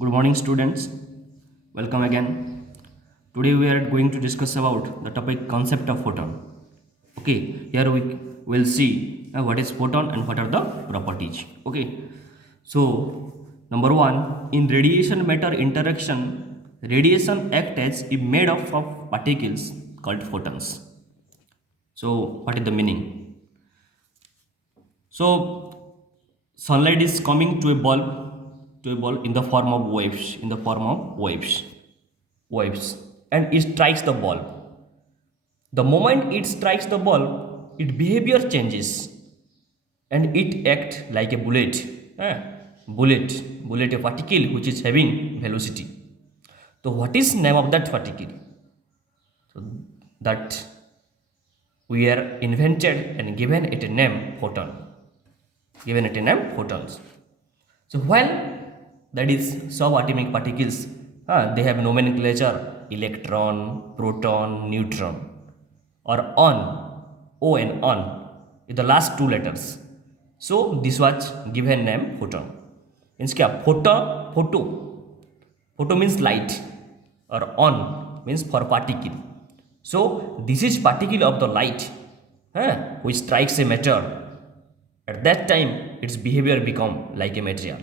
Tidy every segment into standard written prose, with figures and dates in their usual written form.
Good morning, students. Welcome again. Today we are going to discuss about the topic concept of photon. Okay, here we will see what is photon and what are the properties. Okay, so number one, in radiation matter interaction, radiation act as if made up of particles called photons. So what is the meaning? So sunlight is coming to a bulb in the form of waves, and it strikes the bulb. The moment it strikes the bulb, its behavior changes and it acts like a bullet. eh, bullet, a particle which is having velocity. So what is name of that particle? So that we are invented and given it a name photon. Given it a name photons. So while that is subatomic particles, they have nomenclature electron, proton, neutron, or on, O and on, with the last two letters. So this was given name photon. Means क्या photo means light, or on means for particle. So this is particle of the light, which strikes a matter. At that time, its behavior become like a material.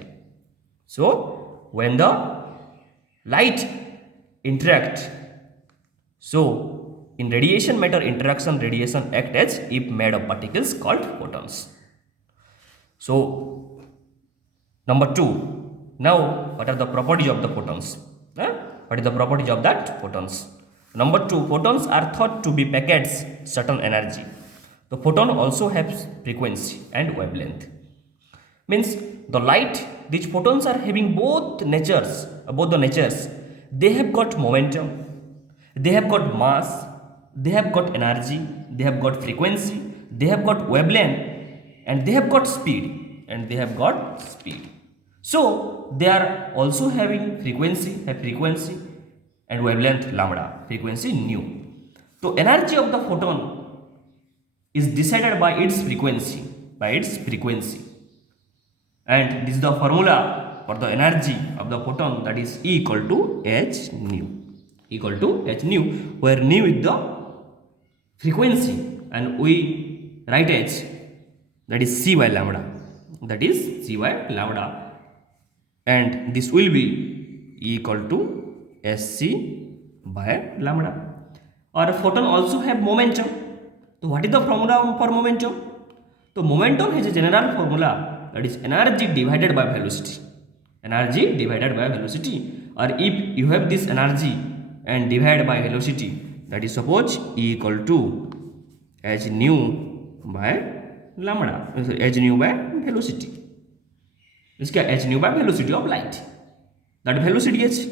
So when the light interact, so in radiation matter interaction, radiation act as if made of particles called photons. So number two, now what are the properties of the photons? What is the properties of that photons? Number two, photons are thought to be packets certain energy. The photon also has frequency and wavelength. Means the light, these photons are having both the natures. They have got momentum, they have got mass, they have got energy, they have got frequency, they have got wavelength, and they have got speed. So they are also having frequency and wavelength lambda, frequency nu. So energy of the photon is decided by its frequency, and this is the formula for the energy of the photon, that is E equal to h nu, where nu is the frequency and we write as that is c by lambda, and this will be E equal to sc by lambda. Or photon also have momentum. So what is the formula for momentum? So momentum has a general formula, that is energy divided by velocity. Or if you have this energy and divide by velocity, that is suppose E equal to h nu by lambda. H nu by velocity. This is h nu by velocity of light. That velocity is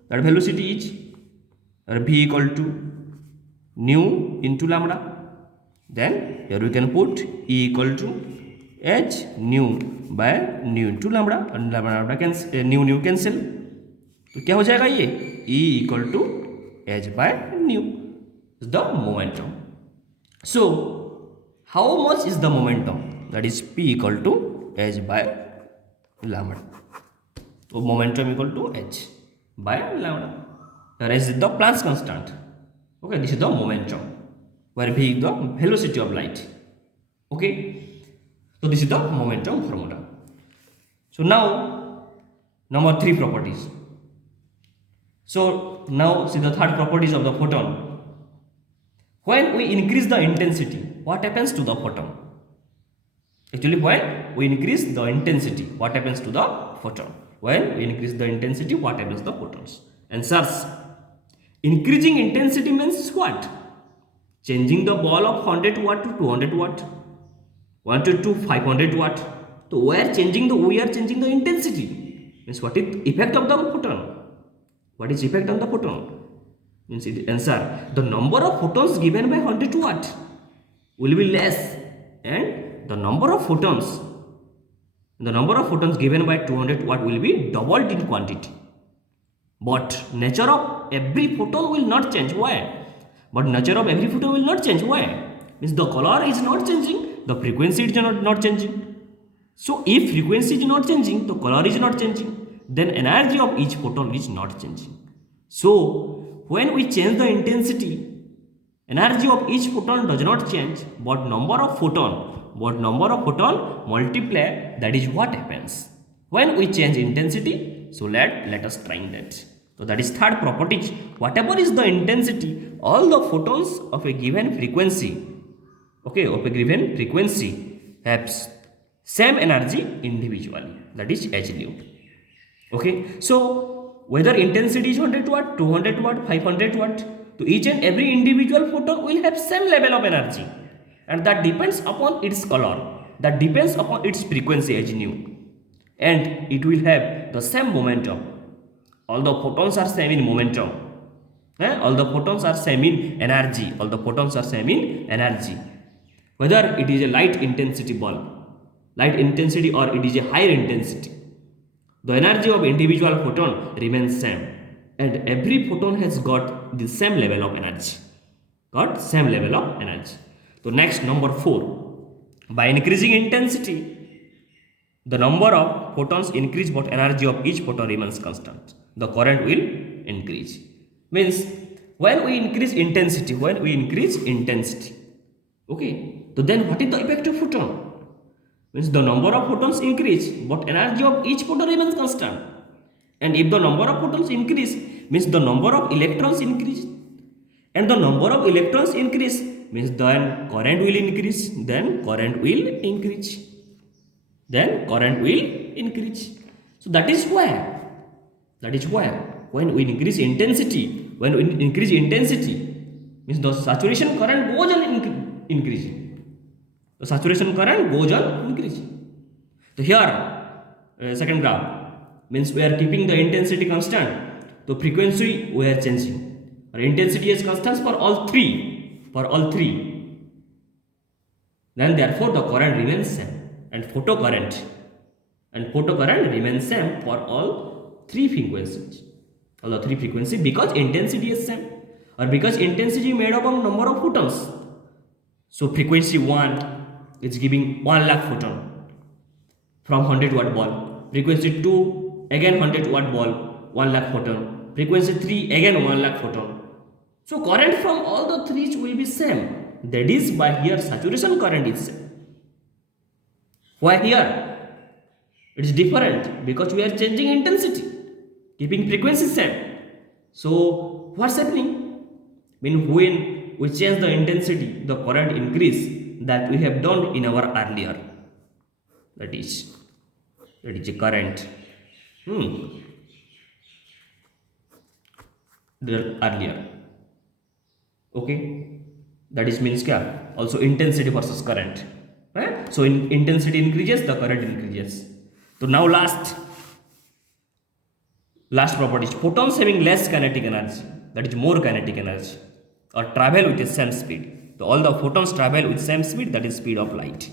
v equal to nu into lambda. Then here we can put E equal to h nu by nu into lambda, and lambda nu cancel. तो क्या हो जाएगा ये E equal to h by nu is the momentum. So how much is the momentum? That is P equal to h by lambda. So momentum equal to h by lambda. The rest is the Planck's constant. Okay, this is the momentum, where v is the velocity of light. Okay, so this is the momentum formula. So now number three properties. So now see the third properties of the photon. When we increase the intensity, what happens to the photon? Actually, when we increase the intensity, what happens to the photon? When we increase the intensity, what happens to the photons? Answers: increasing intensity means what? Changing the ball of 100 watt to 200 watt, 100 to 500 watt. So we are changing the intensity. Means what is effect of the photon? What is effect on the photon? Means it answer, the number of photons given by 100 watt will be less, and the number of photons given by 200 watt will be doubled in quantity. But nature of every photon will not change. Why? Means the color is not changing, the frequency is not changing. So if frequency is not changing, the color is not changing. then energy of each photon is not changing. So when we change the intensity, energy of each photon does not change, but number of photon multiply, that is what happens when we change intensity. So let us try that. So that is third property. Whatever is the intensity, all the photons of a given frequency, okay, of a given frequency have same energy individually, that is h nu. Okay, so whether intensity is 100 watt, 200 watt, 500 watt, so each and every individual photon will have same level of energy, and that depends upon its color, that depends upon its frequency h nu, and it will have the same momentum. All the photons are same in momentum, all the photons are same in energy, all the photons are same in energy. Whether it is a light intensity bulb, light intensity, or it is a higher intensity, the energy of individual photon remains same, and every photon has got the same level of energy, So next, number 4, by increasing intensity, the number of photons increase, but energy of each photon remains constant. The current will increase. Means when we increase intensity, okay, so then what is the effect of photon? Means the number of photons increase, but energy of each photon remains constant. And if the number of photons increase, means the number of electrons increase, and the number of electrons increase, means then current will increase, So that is why when we increase intensity, means the saturation current goes on increasing. So here, second graph, means we are keeping the intensity constant, so frequency we are changing. Our intensity is constant for all three. Then therefore the current remains same, and photocurrent remains same for all three frequencies. Because intensity is same, or because intensity is made up of number of photons. So frequency 1 is giving 1 lakh photon from 100 watt bulb. Frequency 2 again 100 watt bulb, 1 lakh photon. Frequency 3 again 1 lakh photon. So current from all the three will be same. That is why here saturation current is same. Why here it is different? Because we are changing intensity, keeping frequency same. So what's happening? When we change the intensity, the current increase, that we have done in our earlier. That is a current. The earlier. Okay. That is means kya? Also intensity versus current. Right? So in intensity increases, the current increases. So now last property, photons having less kinetic energy, that is more kinetic energy, or travel with the same speed. So all the photons travel with same speed, that is speed of light.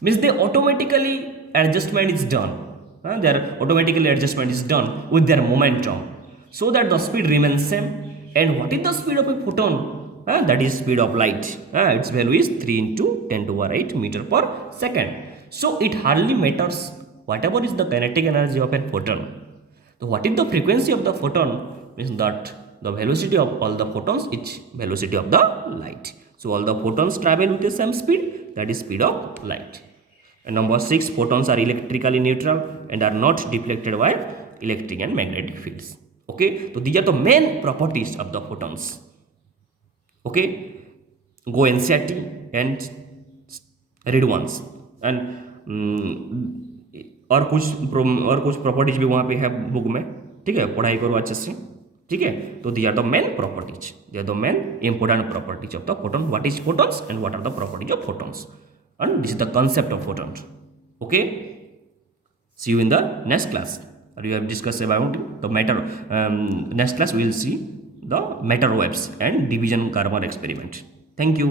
Means they automatically adjustment is done. Their automatically adjustment is done with their momentum, so that the speed remains same. And what is the speed of a photon? That is speed of light. Its value is 3 into 10 to the power 8 meter per second. So it hardly matters whatever is the kinetic energy of a photon. So what is the frequency of the photon? Means that the velocity of all the photons is velocity of the light. So all the photons travel with the same speed, that is speed of light. And number 6, photons are electrically neutral and are not deflected by electric and magnetic fields. Okay, so these are the main properties of the photons. Okay, go NCERT and read once, and और कुछ properties भी वहाँ पे है book में, ठीक है, पढ़ाई करो अच्छे से, ठीक है. तो they are the main properties, they are the main important properties of the photon. What is photons and what are the properties of photons, and this is the concept of photons. Okay, see you in the next class, or you have discussed about the matter. Next class we will see the matter waves and division Karman experiment. Thank you.